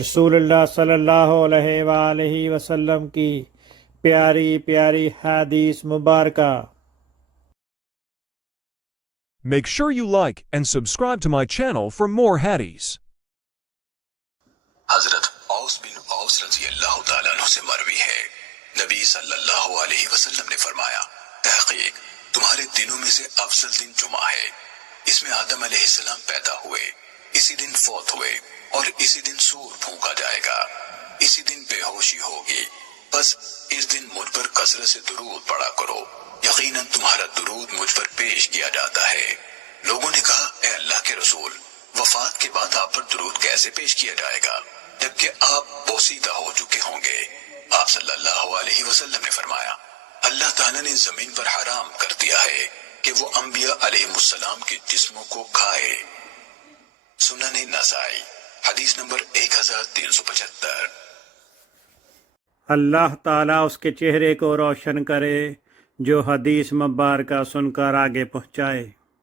رسول اللہ صلی اللہ علیہ وآلہ وسلم کی پیاری پیاری حدیث مبارکہ۔ Make sure you like and subscribe to my channel for more hadiths. حضرت اوس بن اوس رضی اللہ تعالیٰ عنہ سے مروی ہے، نبی صلی اللہ علیہ وسلم نے فرمایا، تحقیق تمہارے دنوں میں سے افضل دن جمعہ ہے، اس میں آدم علیہ السلام پیدا ہوئے، اسی دن فوت ہوئے، اور اسی دن سور پھونکا جائے گا، اسی دن بے ہوشی ہوگی، بس اس دن مجھ پر کثرت سے درود پڑا کرو، یقیناً تمہارا درود مجھ پر پیش کیا جاتا ہے۔ لوگوں نے کہا، اے اللہ کے رسول، وفات کے بعد آپ پر درود کیسے پیش کیا جائے گا جبکہ آپ بوسیدہ ہو چکے ہوں گے؟ آپ صلی اللہ علیہ وسلم نے فرمایا، اللہ تعالیٰ نے زمین پر حرام کر دیا ہے کہ وہ انبیاء علیہ السلام کے جسموں کو کھائے۔ سنن نسائی حدیث نمبر 1375۔ اللہ تعالیٰ اس کے چہرے کو روشن کرے جو حدیث مبارکہ سن کر آگے پہنچائے۔